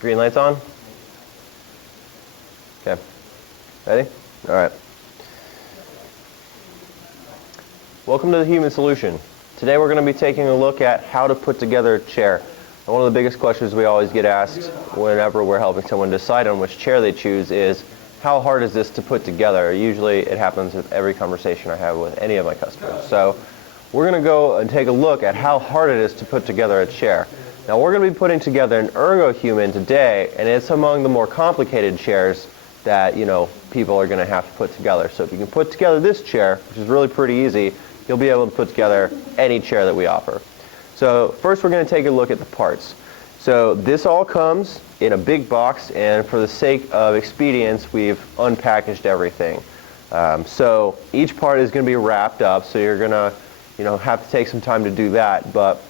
Green light's on? Okay. Ready? All right. Welcome to the Human Solution. Today we're going to be taking a look at how to put together a chair. And one of the biggest questions we always get asked whenever we're helping someone decide on which chair they choose is, how hard is this to put together? Usually it happens with every conversation I have with any of my customers. So we're going to go and take a look at how hard it is to put together a chair. Now we're going to be putting together an Ergohuman today, and it's among the more complicated chairs that people are going to have to put together. So if you can put together this chair, which is really pretty easy, you'll be able to put together any chair that we offer. So first we're going to take a look at the parts. So this all comes in a big box, and for the sake of expedience we've unpackaged everything. So each part is going to be wrapped up, so you're going to have to take some time to do that. But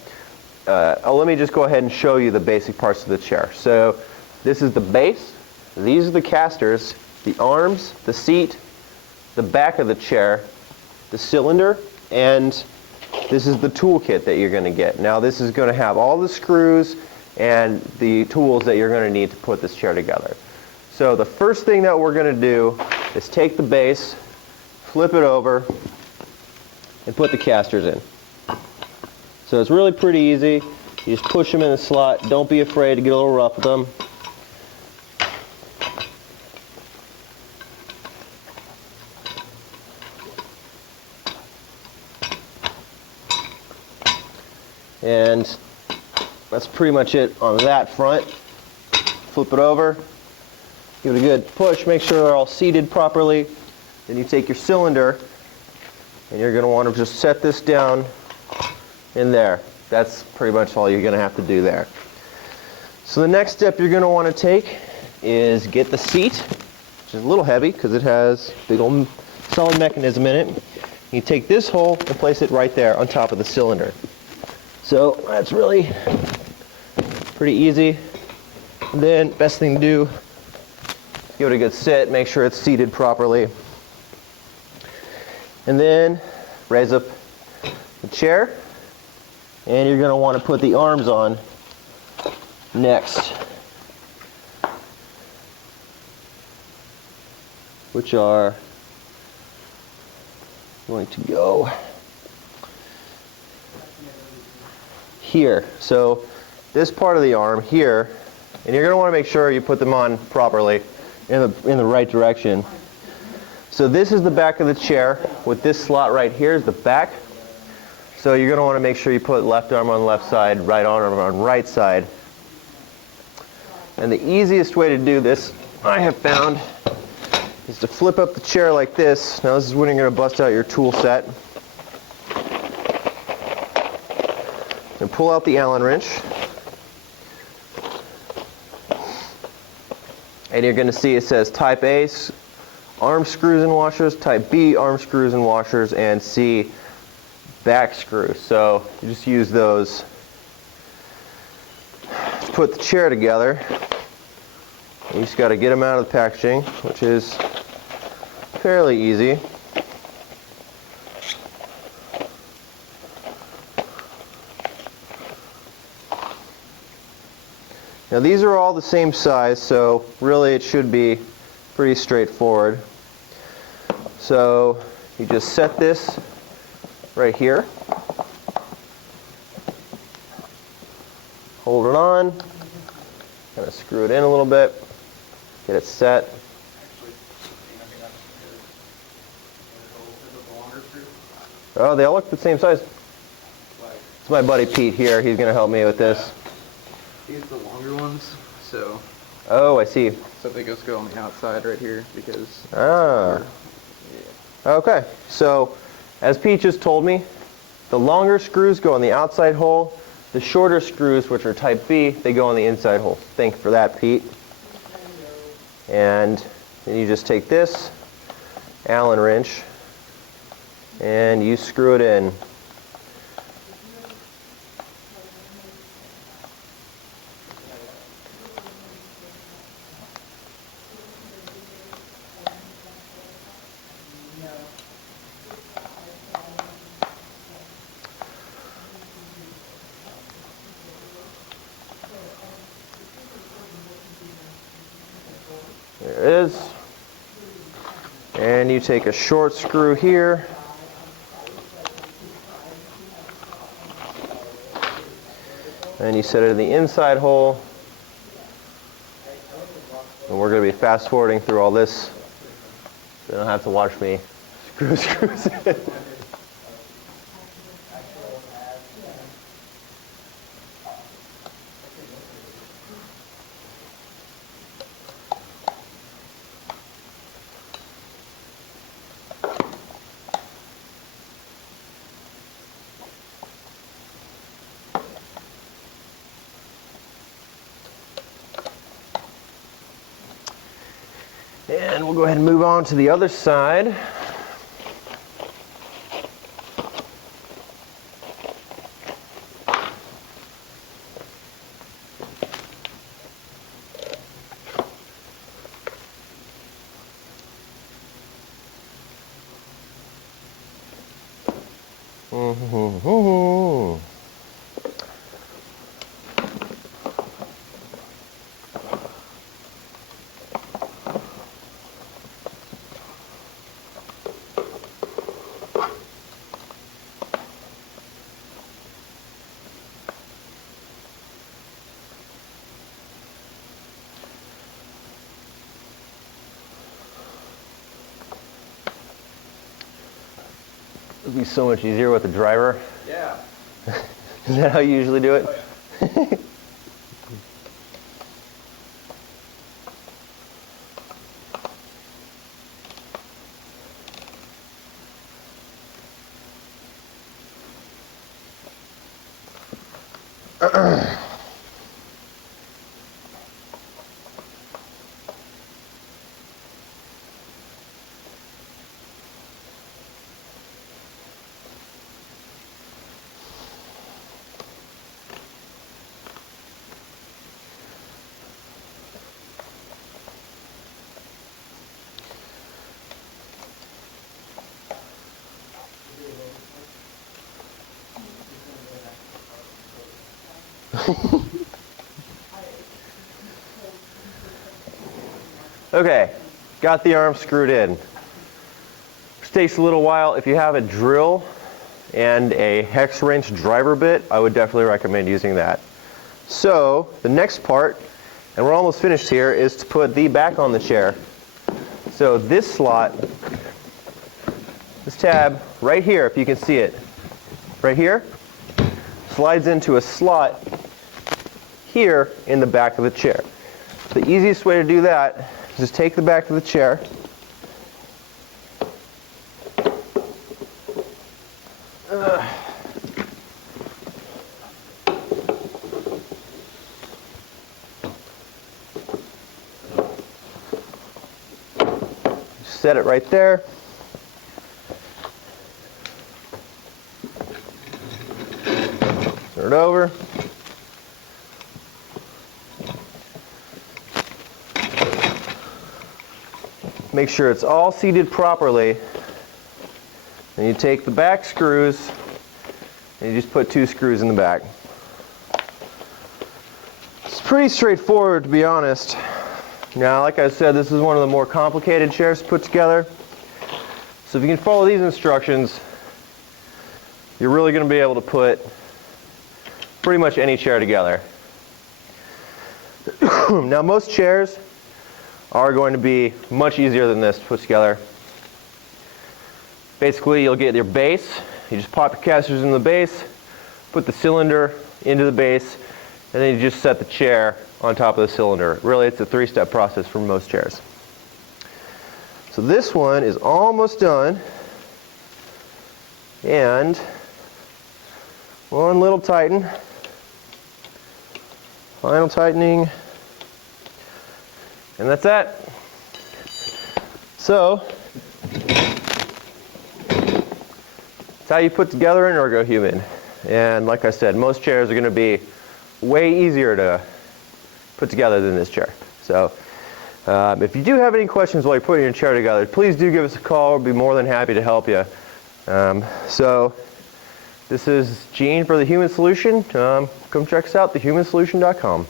let me just go ahead and show you the basic parts of the chair. So this is the base, these are the casters, the arms, the seat, the back of the chair, the cylinder, and this is the toolkit that you're going to get. Now this is going to have all the screws and the tools that you're going to need to put this chair together. So the first thing that we're going to do is take the base, flip it over, and put the casters in. So it's really pretty easy. You just push them in the slot. Don't be afraid to get a little rough with them. And that's pretty much it on that front. Flip it over, give it a good push, make sure they're all seated properly. Then you take your cylinder and you're going to want to just set this down in there. That's pretty much all you're going to have to do there. So the next step you're going to want to take is get the seat, which is a little heavy because it has a big old solid mechanism in it. You take this hole and place it right there on top of the cylinder. So that's really pretty easy. And then best thing to do, give it a good sit, make sure it's seated properly. And then raise up the chair, and you're going to want to put the arms on next, which are going to go here. So this part of the arm here, and you're going to want to make sure you put them on properly in the right direction. So this is the back of the chair, with this slot right here is the back. So you're going to want to make sure you put left arm on left side, right arm on right side. And the easiest way to do this, I have found, is to flip up the chair like this. Now this is when you're going to bust out your tool set. And pull out the Allen wrench. And you're going to see it says Type A, arm screws and washers, Type B, arm screws and washers, and C, back screws. So you just use those to put the chair together. You just got to get them out of the packaging, which is fairly easy. Now these are all the same size, so really it should be pretty straightforward. So you just set this right here, hold it on, kind of screw it in a little bit, get it set. Oh, they all look the same size. It's my buddy Pete here, he's going to help me with this. These are the longer ones, so. Oh, I see. So they just go on the outside right here because. Ah. Yeah. Okay, so as Pete just told me, the longer screws go on the outside hole. The shorter screws, which are Type B, they go on the inside hole. Thank you for that, Pete. And then you just take this Allen wrench and you screw it in. There it is. And you take a short screw here. And you set it in the inside hole. And we're going to be fast forwarding through all this, so you don't have to watch me screw screws in. And we'll go ahead and move on to the other side. It would be so much easier with the driver. Yeah. Is that how you usually do it? Oh, yeah. Okay, got the arm screwed in. Which takes a little while. If you have a drill and a hex wrench driver bit, I would definitely recommend using that. So the next part, and we're almost finished here, is to put the back on the chair. So this slot, this tab right here, if you can see it, right here, slides into a slot here in the back of the chair. The easiest way to do that is just take the back of the chair, set it right there. Turn it over. Make sure it's all seated properly. Then you take the back screws and you just put 2 screws in the back. It's pretty straightforward, to be honest. Now, like I said, this is one of the more complicated chairs to put together. So if you can follow these instructions, you're really going to be able to put pretty much any chair together. Now, most chairs are going to be much easier than this to put together. Basically, you'll get your base. You just pop your casters in the base, put the cylinder into the base, and then you just set the chair on top of the cylinder. Really, it's a 3-step process for most chairs. So this one is almost done. And one little tighten. Final tightening. And that's that. So, that's how you put together an Ergohuman. And like I said, most chairs are going to be way easier to put together than this chair. So, if you do have any questions while you're putting your chair together, please do give us a call. We'll be more than happy to help you. So, this is Gene for The Human Solution. Come check us out, thehumansolution.com.